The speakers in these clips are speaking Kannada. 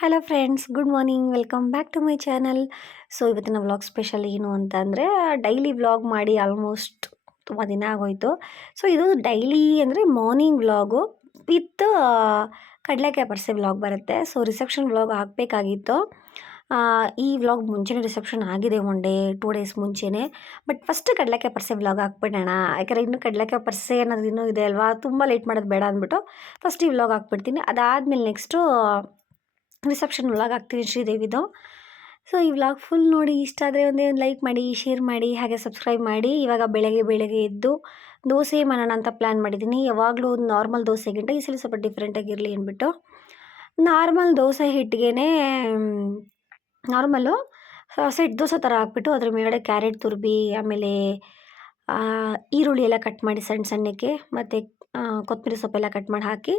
Hello friends, good morning. Welcome back to my channel. So ಇವತ್ತಿನ ವ್ಲಾಗ್ ಸ್ಪೆಷಲ್ ಏನು ಅಂತ ಅಂದರೆ, ಡೈಲಿ ವ್ಲಾಗ್ ಮಾಡಿ ಆಲ್ಮೋಸ್ಟ್ ತುಂಬ ದಿನ ಆಗೋಯಿತು. ಸೊ ಇದು ಡೈಲಿ ಅಂದರೆ ಮಾರ್ನಿಂಗ್ ವ್ಲಾಗು ವಿತ್ ಕಡಲೆಕಾಯಿ ಪರ್ಸೆ ವ್ಲಾಗ್ ಬರುತ್ತೆ. ಸೊ ರಿಸೆಪ್ಷನ್ ವ್ಲಾಗ್ ಹಾಕಬೇಕಾಗಿತ್ತು. ಈ ವ್ಲಾಗ್ ಮುಂಚೆನೇ ರಿಸೆಪ್ಷನ್ ಆಗಿದೆ, 2 ಡೇಸ್ ಮುಂಚೆನೇ. ಬಟ್ ಫಸ್ಟ್ ಕಡಲೆಕಾಯಿ ಪರ್ಸೆ ವ್ಲಾಗ್ ಹಾಕ್ಬಿಡೋಣ, ಯಾಕಂದರೆ ಇನ್ನೂ ಕಡಲೆಕಾಯಿ ಪರ್ಸೆ ಅನ್ನೋದು ಇನ್ನೂ ಇದೆ ಅಲ್ವಾ, ತುಂಬ ಲೇಟ್ ಮಾಡೋದು ಬೇಡ ಅಂದ್ಬಿಟ್ಟು ಫಸ್ಟ್ ಈ ವ್ಲಾಗ್ ಹಾಕ್ಬಿಡ್ತೀನಿ. ಅದಾದಮೇಲೆ ನೆಕ್ಸ್ಟು ರಿಸೆಪ್ಷನ್ ವ್ಲಾಗ್ ಹಾಕ್ತೀನಿ ಶ್ರೀದೇವಿದು. ಸೊ ಈ ವ್ಲಾಗ್ ಫುಲ್ ನೋಡಿ, ಇಷ್ಟ ಆದರೆ ಒಂದೇ ಒಂದು ಲೈಕ್ ಮಾಡಿ, ಶೇರ್ ಮಾಡಿ, ಹಾಗೆ ಸಬ್ಸ್ಕ್ರೈಬ್ ಮಾಡಿ. ಇವಾಗ ಬೆಳಗ್ಗೆ ಎದ್ದು ದೋಸೆ ಮಾಡೋಣ ಅಂತ ಪ್ಲ್ಯಾನ್ ಮಾಡಿದ್ದೀನಿ. ಯಾವಾಗಲೂ ನಾರ್ಮಲ್ ದೋಸೆಗಿಂತ ಈ ಸಲ ಸ್ವಲ್ಪ ಡಿಫ್ರೆಂಟಾಗಿರಲಿ ಅಂದ್ಬಿಟ್ಟು ನಾರ್ಮಲ್ ದೋಸೆ ಹಿಟ್ಟಿಗೆ ನಾರ್ಮಲ್ಲು ಸೆಟ್ ದೋಸೆ ಥರ ಹಾಕ್ಬಿಟ್ಟು ಅದ್ರ ಮೇಲ್ಗಡೆ ಕ್ಯಾರೆಟ್ ತುರ್ಬಿ, ಆಮೇಲೆ ಈರುಳ್ಳಿ ಎಲ್ಲ ಕಟ್ ಮಾಡಿ ಸಣ್ಣಕ್ಕೆ, ಮತ್ತು ಕೊತ್ತಂಬರಿ ಸೊಪ್ಪೆಲ್ಲ ಕಟ್ ಮಾಡಿ ಹಾಕಿ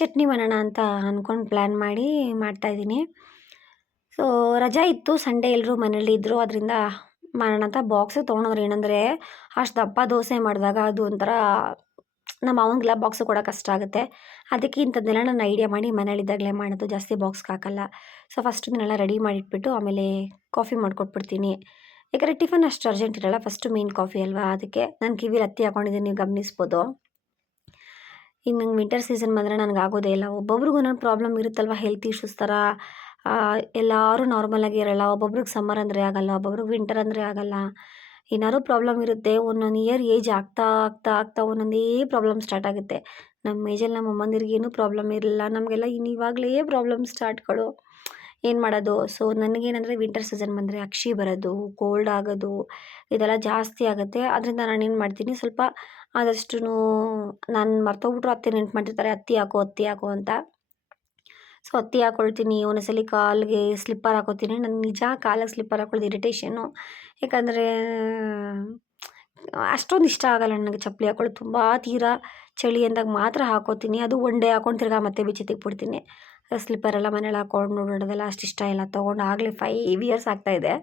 ಚಟ್ನಿ ಮಾಡೋಣ ಅಂತ ಅಂದ್ಕೊಂಡು ಪ್ಲ್ಯಾನ್ ಮಾಡಿ ಮಾಡ್ತಾಯಿದ್ದೀನಿ. ಸೊ ರಜಾ ಇತ್ತು, ಸಂಡೇ ಎಲ್ಲರೂ ಮನೇಲಿ ಇದ್ದರು, ಅದರಿಂದ ಮಾಡೋಣ ಅಂತ ಬಾಕ್ಸಿಗೆ ತೊಗೊಂಡೋದ್ರೆ. ಏನಂದರೆ ಅಷ್ಟು ದಪ್ಪ ದೋಸೆ ಮಾಡಿದಾಗ ಅದು ಒಂಥರ ನಮ್ಮ ಮಾವನಿಗೆಲ್ಲ ಬಾಕ್ಸು ಕೊಡೋ ಕಷ್ಟ ಆಗುತ್ತೆ. ಅದಕ್ಕೆ ಇಂಥದ್ದನ್ನೆಲ್ಲ ನಾನು ಐಡಿಯಾ ಮಾಡಿ ಮನೇಲಿದ್ದಾಗಲೇ ಮಾಡೋದು, ಜಾಸ್ತಿ ಬಾಕ್ಸ್ಗೆ ಹಾಕಲ್ಲ. ಸೊ ಫಸ್ಟ್ ಇದನ್ನೆಲ್ಲ ರೆಡಿ ಮಾಡಿಟ್ಬಿಟ್ಟು ಆಮೇಲೆ ಕಾಫಿ ಮಾಡಿಕೊಟ್ಬಿಡ್ತೀನಿ. ಯಾಕಂದರೆ ಟಿಫನ್ ಅಷ್ಟು ಅರ್ಜೆಂಟ್ ಇರಲ್ಲ, ಫಸ್ಟು ಮೇನ್ ಕಾಫಿ ಅಲ್ವಾ. ಅದಕ್ಕೆ ನಾನು ಕಿವಿಲಿ ಹತ್ತಿ ಹಾಕ್ಕೊಂಡಿದ್ದೀನಿ, ನೀವು ಗಮನಿಸ್ಬೋದು. ಈಗ ನಂಗೆ ವಿಂಟರ್ ಸೀಸನ್ ಬಂದರೆ ನನಗೆ ಆಗೋದೇ ಇಲ್ಲ. ಒಬ್ಬೊಬ್ರಿಗೂ ಒಂದೊಂದು ಪ್ರಾಬ್ಲಮ್ ಇರುತ್ತಲ್ವ, ಹೆಲ್ತ್ ಇಶ್ಯೂಸ್ ಥರ. ಎಲ್ಲರೂ ನಾರ್ಮಲಾಗಿ ಇರೋಲ್ಲ. ಒಬ್ಬೊಬ್ರಿಗೆ ಸಮ್ಮರ್ ಅಂದರೆ ಆಗೋಲ್ಲ, ಒಬ್ಬೊಬ್ರಿಗೆ ವಿಂಟರ್ ಅಂದರೆ ಆಗೋಲ್ಲ. ಏನಾದ್ರು ಪ್ರಾಬ್ಲಮ್ ಇರುತ್ತೆ. ಒಂದೊಂದು ಇಯರ್ ಏಜ್ ಆಗ್ತಾ ಒಂದೊಂದೇ ಪ್ರಾಬ್ಲಮ್ ಸ್ಟಾರ್ಟ್ ಆಗುತ್ತೆ. ನಮ್ಮ ಏಜಲ್ಲಿ ನಮ್ಮ ಅಮ್ಮಂದಿರಿಗೆ ಏನೂ ಪ್ರಾಬ್ಲಮ್ ಇರಲಿಲ್ಲ, ನಮಗೆಲ್ಲ ಇವಾಗಲೇ ಪ್ರಾಬ್ಲಮ್ ಸ್ಟಾರ್ಟ್ಗಳು. ಏನು ಮಾಡೋದು? ಸೊ ನನಗೇನಂದರೆ ವಿಂಟರ್ ಸೀಸನ್ ಬಂದರೆ ಅಕ್ಷಿ ಬರೋದು, ಕೋಲ್ಡ್ ಆಗೋದು, ಇದೆಲ್ಲ ಜಾಸ್ತಿ ಆಗುತ್ತೆ. ಅದರಿಂದ ನಾನೇನು ಮಾಡ್ತೀನಿ, ಸ್ವಲ್ಪ ಆದಷ್ಟು ನಾನು ಮರ್ತೋಗ್ಬಿಟ್ರು ಅತ್ತೆ ನೆನ್ಪು ಮಾಡಿರ್ತಾರೆ, ಹತ್ತಿ ಹಾಕು ಅಂತ. ಸೊ ಹತ್ತಿ ಹಾಕ್ಕೊಳ್ತೀನಿ. ಒಂದೊಂದ್ಸಲಿ ಕಾಲಿಗೆ ಸ್ಲಿಪ್ಪರ್ ಹಾಕೋತೀನಿ. ನನಗೆ ನಿಜ ಕಾಲಿಗೆ ಸ್ಲಿಪ್ಪರ್ ಹಾಕೊಳ್ಳೋದು ಇರಿಟೇಷನ್ನು. ಯಾಕಂದರೆ ಅಷ್ಟೊಂದು ಇಷ್ಟ ಆಗೋಲ್ಲ ನನಗೆ ಚಪ್ಪಲಿ ಹಾಕೊಳ್ಳೋದು. ತುಂಬ ತೀರಾ ಚಳಿ ಅಂದಾಗ ಮಾತ್ರ ಹಾಕೋತೀನಿ. ಅದು ಒನ್ ಡೇ ಹಾಕೊಂಡು ತಿರ್ಗಾ ಮತ್ತೆ ಬಿಚ್ಚಿ ತೆಗ್ಬಿಡ್ತೀನಿ. ಸ್ಲಿಪ್ಪರೆಲ್ಲ ಮನೇಲಿ ಹಾಕೊಂಡು ನೋಡೋದೆಲ್ಲ ಅಷ್ಟು ಇಷ್ಟ ಇಲ್ಲ. ತೊಗೊಂಡು ಆಗಲೇ 5 ಇಯರ್ಸ್ ಆಗ್ತಾಯಿದೆ.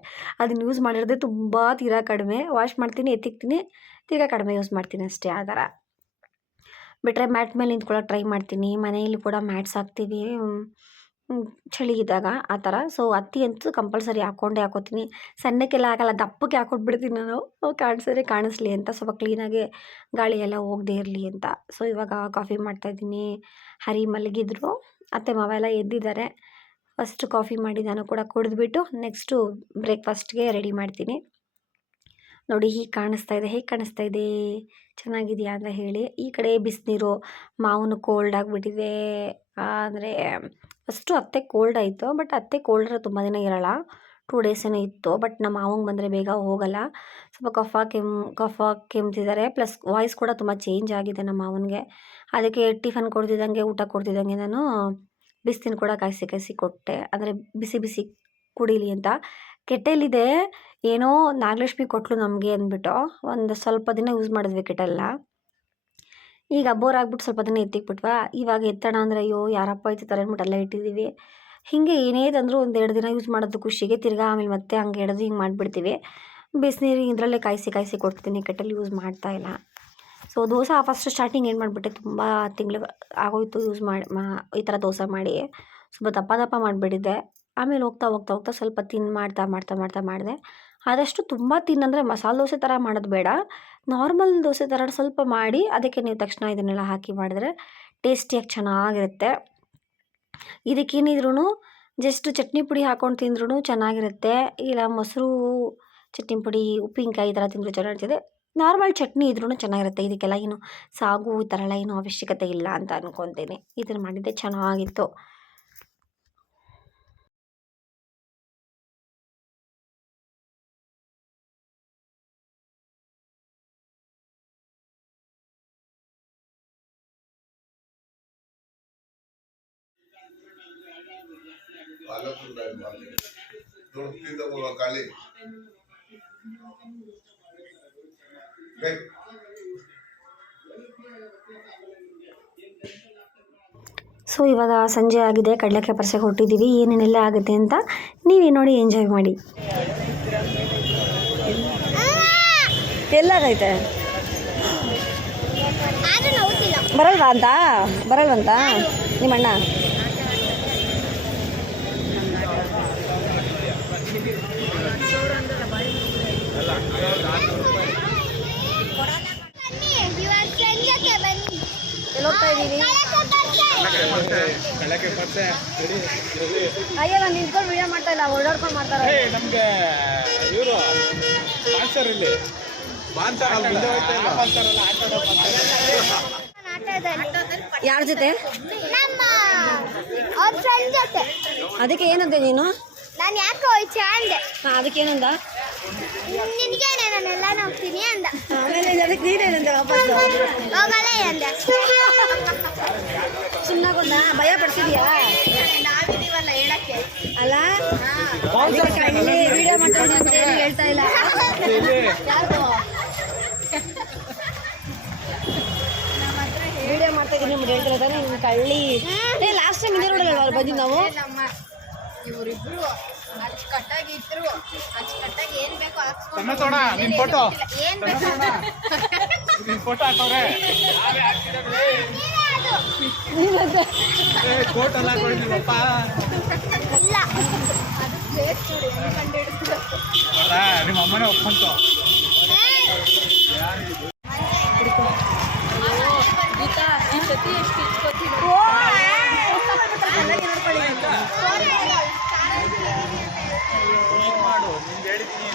ಅದನ್ನು ಯೂಸ್ ಮಾಡಿರೋದೇ ತುಂಬ ತೀರಾ ಕಡಿಮೆ. ವಾಶ್ ಮಾಡ್ತೀನಿ, ಎತ್ತಿಕ್ತೀನಿ, ತಿರ್ಗಾ ಕಡಿಮೆ ಯೂಸ್ ಮಾಡ್ತೀನಿ ಅಷ್ಟೇ. ಆ ಥರ ಬಿಟ್ಟರೆ ಮ್ಯಾಟ್ ಮೇಲೆ ನಿಂತ್ಕೊಳ್ಳೋಕೆ ಟ್ರೈ ಮಾಡ್ತೀನಿ. ಮನೆಯಲ್ಲಿ ಕೂಡ ಮ್ಯಾಟ್ಸ್ ಹಾಕ್ತೀವಿ ಚಳಿ ಇದ್ದಾಗ, ಆ ಥರ. ಸೊ ಹತ್ತಿ ಅಂತೂ ಕಂಪಲ್ಸರಿ ಹಾಕೋತೀನಿ. ಸಣ್ಣಕ್ಕೆಲ್ಲ ಹಾಕಲ್ಲ, ದಪ್ಪಕ್ಕೆ ಹಾಕ್ಕೊಟ್ಬಿಡ್ತೀನಿ ನಾನು, ಕಾಣಿಸ್ಲಿ ಅಂತ, ಸ್ವಲ್ಪ ಕ್ಲೀನಾಗಿ ಗಾಳಿ ಎಲ್ಲ ಹೋಗದೇ ಇರಲಿ ಅಂತ. ಸೊ ಇವಾಗ ಕಾಫಿ ಮಾಡ್ತಾಯಿದ್ದೀನಿ. ಹರಿ ಮಲಗಿದ್ರು, ಅತ್ತೆ ಮಾವ ಎಲ್ಲ ಎದ್ದಿದ್ದಾರೆ. ಫಸ್ಟ್ ಕಾಫಿ ಮಾಡಿ ನಾನು ಕೂಡ ಕುಡಿದ್ಬಿಟ್ಟು ನೆಕ್ಸ್ಟು ಬ್ರೇಕ್ಫಾಸ್ಟ್ಗೆ ರೆಡಿ ಮಾಡ್ತೀನಿ. ನೋಡಿ ಹೇಗೆ ಕಾಣಿಸ್ತಾ ಇದೆ, ಚೆನ್ನಾಗಿದೆಯಾ ಅಂತ ಹೇಳಿ. ಈ ಕಡೆ ಬಿಸಿನೀರು, ಮಾವನು ಕೋಲ್ಡ್ ಆಗಿಬಿಟ್ಟಿದೆ. ಅಂದರೆ ಫಸ್ಟು ಅತ್ತೆ ಕೋಲ್ಡ್ ಆಯಿತು, ಬಟ್ ಅತ್ತೆ ಕೋಲ್ಡ್ರೆ ತುಂಬ ದಿನ ಇರೋಲ್ಲ, 2 ಡೇಸ್ ಏನೋ ಇತ್ತು. ಬಟ್ ನಮ್ಮ ಮಾವಂಗೆ ಬಂದರೆ ಬೇಗ ಹೋಗಲ್ಲ. ಸ್ವಲ್ಪ ಕಫ ಕೆಮ್ತಿದ್ದಾರೆ, ಪ್ಲಸ್ ವಾಯ್ಸ್ ಕೂಡ ತುಂಬ ಚೇಂಜ್ ಆಗಿದೆ ನಮ್ಮ ಮಾವನಿಗೆ. ಅದಕ್ಕೆ ಟಿಫನ್ ಕೊಡ್ತಿದ್ದಂಗೆ, ಊಟ ಕೊಡ್ತಿದ್ದಂಗೆ ನಾನು ಬಿಸಿನೀರು ಕೂಡ ಕಾಯಿಸಿ ಕೊಟ್ಟೆ, ಅಂದರೆ ಬಿಸಿ ಕುಡೀಲಿ ಅಂತ. ಕೆಟ್ಟಲಿದೆ, ಏನೋ ನಾಗಲಕ್ಷ್ಮಿ ಕೊಟ್ಟಳು ನಮಗೆ ಅಂದ್ಬಿಟ್ಟು ಒಂದು ಸ್ವಲ್ಪ ದಿನ ಯೂಸ್ ಮಾಡಿದ್ವಿ ಕೆಟಲ್ನ. ಈಗ ಬೋರ್ ಆಗ್ಬಿಟ್ಟು ಸ್ವಲ್ಪ ದಿನ ಎತ್ತಿಕ್ಬಿಟ್ವಾ. ಇವಾಗ ಎತ್ತೋಣ ಅಂದರೆ ಅಯ್ಯೋ ಯಾರಪ್ಪ ಎತ್ತುತ್ತಾರೆ ಅಂದ್ಬಿಟ್ಟು ಎಲ್ಲ ಇಟ್ಟಿದ್ದೀವಿ. ಹೀಗೆ ಏನೇ ತಂದರೂ 1-2 ದಿನ ಯೂಸ್ ಮಾಡೋದು ಖುಷಿಗೆ, ತಿರ್ಗಾ ಆಮೇಲೆ ಮತ್ತೆ ಹಂಗೆ ಎಡೋದು ಹಿಂಗೆ ಮಾಡಿಬಿಡ್ತೀವಿ. ಬಿಸಿನೀರು ಇದರಲ್ಲೇ ಕಾಯಿಸಿ ಕೊಡ್ತೀನಿ, ಕೆಟಲ್ ಯೂಸ್ ಮಾಡ್ತಾ ಇಲ್ಲ. ಸೊ ದೋಸೆ ಫಸ್ಟ್ ಸ್ಟಾರ್ಟಿಂಗ್ ಏನು ಮಾಡಿಬಿಟ್ಟೆ, ತುಂಬ ತಿಂಗಳು ಆಗೋಯ್ತು ಯೂಸ್ ಮಾಡಿ ಈ ಥರ ದೋಸೆ ಮಾಡಿ, ಸ್ವಲ್ಪ ದಪ್ಪ ಮಾಡಿಬಿಟ್ಟಿದ್ದೆ. ಆಮೇಲೆ ಹೋಗ್ತಾ ಸ್ವಲ್ಪ ಮಾಡ್ತಾ ಮಾಡಿದೆ. ಆದಷ್ಟು ತುಂಬ ತಿನ್ನಂದರೆ ಮಸಾಲೆ ದೋಸೆ ಥರ ಮಾಡೋದು ಬೇಡ, ನಾರ್ಮಲ್ ದೋಸೆ ಥರ ಸ್ವಲ್ಪ ಮಾಡಿ ಅದಕ್ಕೆ ನೀವು ತಕ್ಷಣ ಇದನ್ನೆಲ್ಲ ಹಾಕಿ ಮಾಡಿದ್ರೆ ಟೇಸ್ಟಿಯಾಗಿ ಚೆನ್ನಾಗಿರುತ್ತೆ. ಇದಕ್ಕೇನಿದ್ರೂ ಜಸ್ಟ್ ಚಟ್ನಿ ಪುಡಿ ಹಾಕ್ಕೊಂಡು ತಿಂದ್ರೂ ಚೆನ್ನಾಗಿರುತ್ತೆ, ಇಲ್ಲ ಮೊಸರು ಚಟ್ನಿ ಪುಡಿ, ಉಪ್ಪಿನಕಾಯಿ ಈ ಥರ ತಿಂದರೂ ಚೆನ್ನಾಗಿರ್ತದೆ. ನಾರ್ಮಲ್ ಚಟ್ನಿ ಇದ್ರೂ ಚೆನ್ನಾಗಿರುತ್ತೆ. ಇದಕ್ಕೆಲ್ಲ ಏನು ಸಾಗು ಈ ಥರ ಎಲ್ಲ ಏನೂ ಅವಶ್ಯಕತೆ ಇಲ್ಲ ಅಂತ ಅಂದ್ಕೊತೀನಿ. ಇದನ್ನು ಮಾಡಿದ್ದೆ ಚೆನ್ನಾಗಿತ್ತು. ಸೊ ಇವಾಗ ಸಂಜೆ ಆಗಿದೆ, ಕಡಲೆಕಾಯಿ ಪರ್ಸೆಗೆ ಹೊಟ್ಟಿದ್ದೀವಿ. ಏನೇನೆಲ್ಲ ಆಗುತ್ತೆ ಅಂತ ನೀವೇ ನೋಡಿ ಎಂಜಾಯ್ ಮಾಡಿ. ಎಲ್ಲಾಗೈತೆ ಬರಲ್ವಂತ ನಿಮ್ಮಣ್ಣ? ಅಯ್ಯೋ ನಾನು ನಿಂತ್ಕೊಂಡು ವಿಡಿಯೋ ಮಾಡ್ತಾ ಇಲ್ಲ, ಓಡಾಡ್ಕೊಂಡು ಮಾಡ್ತಾರೆ. ನಮ್ಗೆ ಇವರು ಸ್ಪಾನ್ಸರ್ ಇಲ್ಲಿ ಯಾರ ಜೊತೆ? ಅವ್ರ ಫ್ರೆಂಡ್ ಜೊತೆ. ಅದಕ್ಕೆ ಏನಂತೆ ನೀನು? ನಾನು ಯಾಕೆ ಹೋಯ್ತು ಅಂದೆ. ಅದಕ್ಕೇನಂದ? ನಿನಗೇನೆ ನಾನೆಲ್ಲ ಹೋಗ್ತೀನಿ ಅಂದ. ಆಮೇಲೆ ಅದಕ್ಕೆ ನೀನೇನಂದೆ ವಾಪಸ್? ಹೋಗಲ್ಲ ಅಂದೆ. ಸುಮ್ಮನೆ ಭಯ ಪಡಿಸಿದ್ಯಾ? ನಾವಿದೀವಲ್ಲ ಹೇಳಕ್ಕೆ ಅಲ್ಲ ವಿಡಿಯೋ ಮಾಡ್ತೀನಿ ಅಂತ ಏನು ಹೇಳ್ತಾ ಇಲ್ಲ. ಯಾರು ವಿಡಿಯೋ ಮಾಡ್ತಾ ಇದ್ದೀನಿ ನಿಮ್ಗೆ ಹೇಳ್ತಿಲ್ಲ ತಾನೆ ನಿಮ್ಗೆ ಕಳ್ಳಿ. ಲಾಸ್ಟ್ ಟೈಮ್ ಇದೇ ನೋಡಲ್ಲ ಅವ್ರು ಬಂದಿದ್ದು ನಾವು. ಇವರಿಬ್ರು ಅಚ್ಚುಕಟ್ಟಾಗಿ ಇದ್ರು, ಅಚ್ಚುಕಟ್ಟಾಗಿ ಏನ್ ಬೇಕೋ ನಿನ್ ಫೋಟೋ ಏನ್ ಬೇಕೋ ನಿನ್ ಫೋಟೋ ಹಾಕವ್ರೆ ಫೋಟೋ ಎಲ್ಲ ಕೊಡ್ತೀವಪ್ಪ. ಇಲ್ಲ ಅದು ಪ್ಲೇಸ್ ನೋಡಿ ಕಂಡು ಹಿಡಿದ್ರು. ನಿಮ್ಮ ಅಮ್ಮನೇ ಒಪ್ಪಂತು. ಈ ಸತಿ ಎಷ್ಟು ಇಟ್ಕೋತೀನಿ. ಮಾಡು ನಿಮ್ಗೆ ಹೇಳಿದ್ದೀನಿ.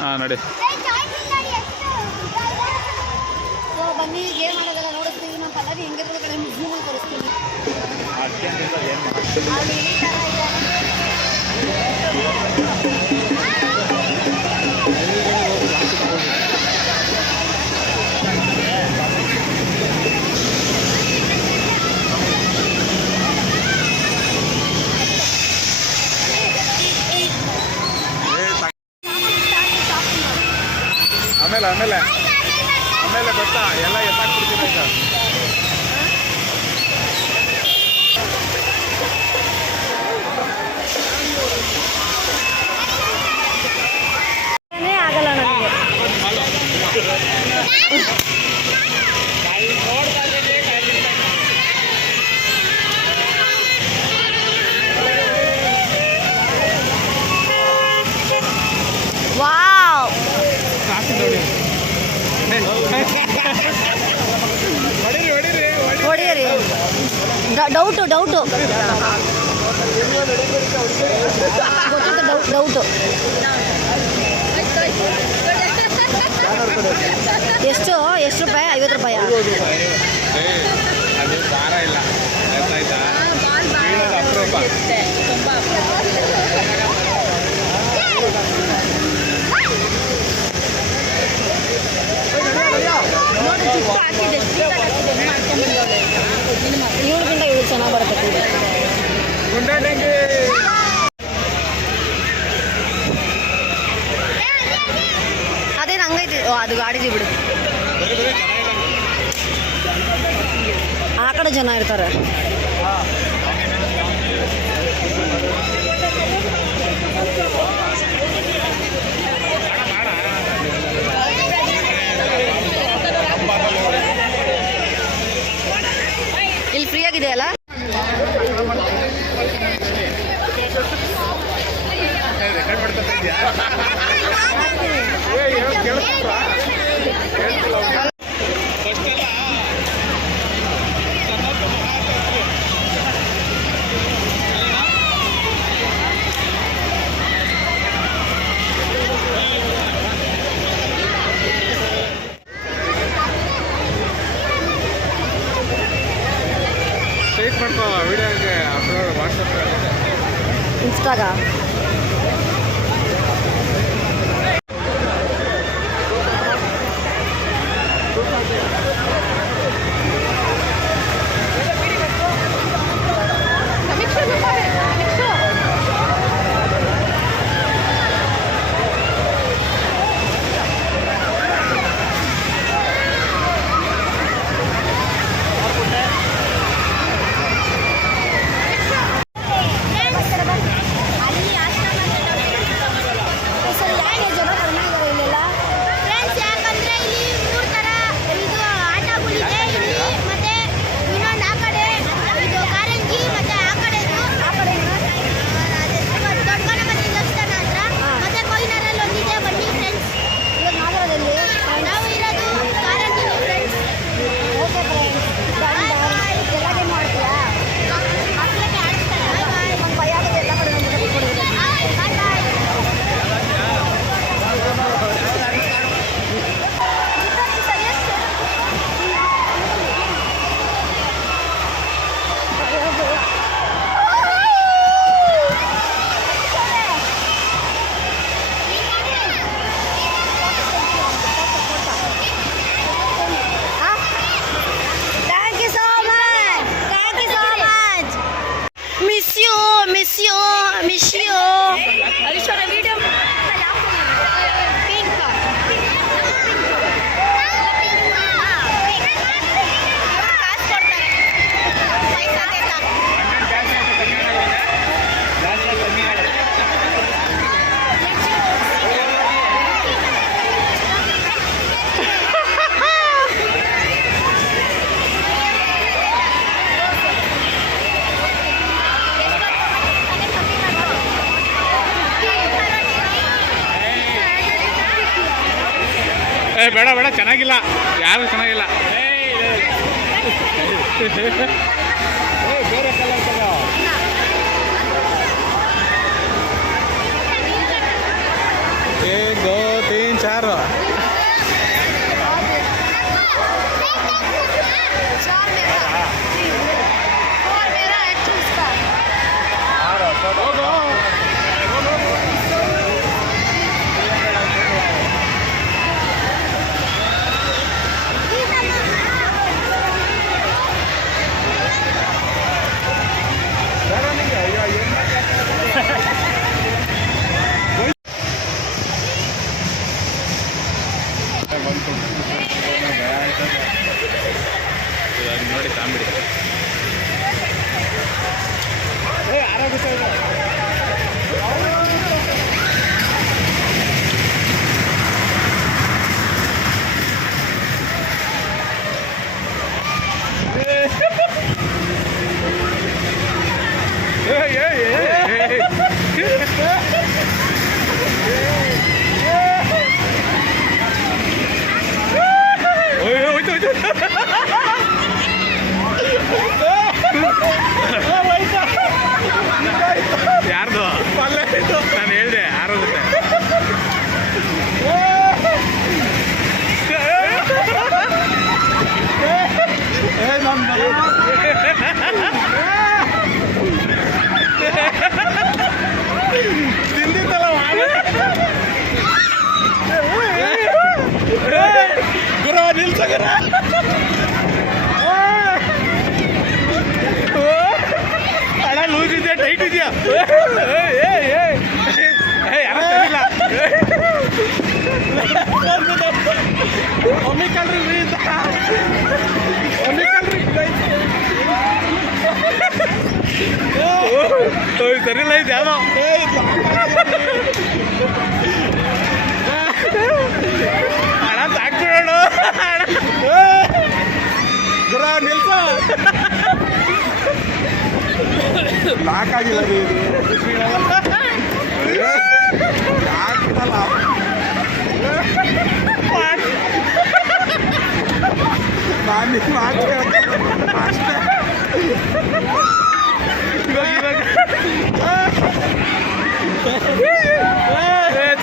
ಹಾಂ ನೋಡಿ ಬನ್ನಿ ಗೇಮ್ ಮಾಡೋದೆಲ್ಲ ನೋಡಿಸ್ತೀವಿ. ನಮ್ಮ ಪಲ್ಲವಿ ಹೆಂಗಿರೋ ಕಡೆ ಮ್ಯೂಸಿಯಮ್ ತೋರಿಸ್ತೀವಿ. ಆಮೇಲೆ ಆಮೇಲೆ ಆಮೇಲೆ ಗೊತ್ತಾ ಎಲ್ಲ ಎತ್ತಾಕ್ಬಿಡ್ತೀನಿ ಈಗ. ಆಗಲ್ಲ ನನಗೆ. ವಾವ್ ಹೊಡಿಯರಿ. ಡೌಟು ಗೊತ್ತಿತ್ತು. ಡೌಟು ಎಷ್ಟು ರೂಪಾಯಿ? 50 ರೂಪಾಯಿ. ಅದು ಭಾರ ಇಲ್ಲ ಆಯ್ತಾ? ಅಪರೂಪ. ಇವ್ರಿಗಿಂತ ಇವ್ರು ಚೆನ್ನಾಗಿ ಬರುತ್ತೆ. ಅದೇನು ಹಂಗೈತಿ? ಅದು ಗಾಡಿದಿ ಬಿಡು. ಆ ಕಡೆ ಜನ ಇರ್ತಾರೆ. ಇಲ್ಲಿ ಫ್ರೀ ಆಗಿದೆ ಅಲ್ಲ? ಟೈಪ್ ಮಾಡ್ಕೋ ವಿಡಿಯೋಗೆ ಅಪ್ಲೋಡ್ ವಾಟ್ಸಪ್ ಇನ್ಸ್ಟಾಗ. ಬೇಡ ಬೇಡ ಚೆನ್ನಾಗಿಲ್ಲ, ಯಾರು ಚೆನ್ನಾಗಿಲ್ಲ. ಬೇರೆ ಕಲರ್ ತಗೋ. एक दो तीन चार. ನೋಡಿ ತಾಂಬಿಡಿ. ಆರಾಗುತ್ತೆ. ಯಾರ್ದು ನಾನು ಹೇಳ್ದೆ ಆರೋಗುತ್ತೆ. ತಿಂದಿತ್ತಲ್ಲ ಗುರ ನಿಲ್ಸಗರ. ಅಣ್ಣ ಲೂಸ್ ಇದೆಯಾ ಟೈಟ್ ಇದೆಯಾ? ಯಾರು ಸರಿಲ್ಲ. ಒಮ್ಮೆ ಕಲ್ರಿ ಒಮ್ಮೆ ಕಲ್ರಿ ಸರಿಲ್ಲ ಇದು ಯಾವ್ದೋ. ಅಣ್ಣ ತಾಕ್ಬಿಡೋಣ ಗುರ ನಿಲ್ಸ. ಲಾಕ್ ಆಗಿಲ್ಲ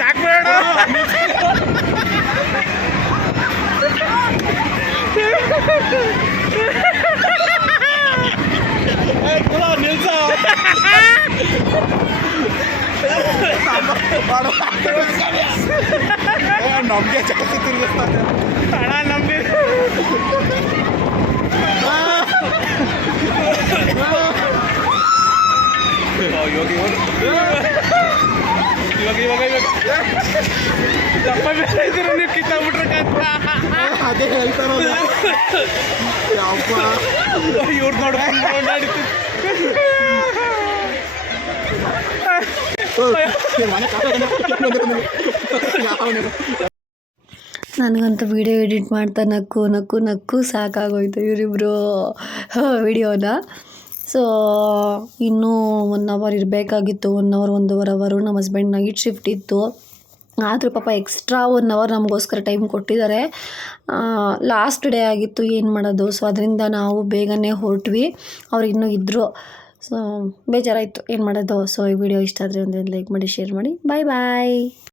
ತಾಕ್ಬೇಡ. ನಿಲ್ಸ ನಮ್ಗೆ ಜಾಸ್ತಿ ತಿರ್ಗಿಸ್ತಾರೆ ಅಣ್ಣ. ನಮ್ಗೆ ಇವಾಗ ದಪ್ಪ ಬೇಯಿಸಿರ ನೀವು ಕಿತ್ತಾಗ್ಬಿಟ್ರೆ ಅದೇ ಹೇಳ್ತಾರ. ಇವ್ರು ನೋಡ್ಕೊಂಡು ನನಗಂತೂ ವಿಡಿಯೋ ಎಡಿಟ್ ಮಾಡ್ತಾ ನಕ್ಕು ನಕ್ಕು ನಕ್ಕು ಸಾಕಾಗೋಯ್ತು ಇವರಿಬ್ಬರು ವಿಡಿಯೋನ. ಸೊ ಇನ್ನೂ 1 ಅವರ್ ಇರಬೇಕಾಗಿತ್ತು, 1 ಅವರ್ 1.5 ಅವರು. ನಮ್ಮ ಹಸ್ಬೆಂಡ್ ನೈಟ್ ಶಿಫ್ಟ್ ಇತ್ತು, ಆದರೂ ಪಾಪ ಎಕ್ಸ್ಟ್ರಾ 1 ಅವರ್ ನಮಗೋಸ್ಕರ ಟೈಮ್ ಕೊಟ್ಟಿದ್ದಾರೆ. ಲಾಸ್ಟ್ ಡೇ ಆಗಿತ್ತು, ಏನು ಮಾಡೋದು. ಸೊ ಅದರಿಂದ ನಾವು ಬೇಗನೆ ಹೊರಟ್ವಿ, ಅವ್ರು ಇನ್ನೂ ಇದ್ದರು. ಸೊ ಬೇಜಾರಾಯಿತು, ಏನು ಮಾಡೋದು. ಸೊ ಈ ವಿಡಿಯೋ ಇಷ್ಟ ಆದರೆ ಒಂದು ಲೈಕ್ ಮಾಡಿ, ಶೇರ್ ಮಾಡಿ. ಬಾಯ್ ಬಾಯ್.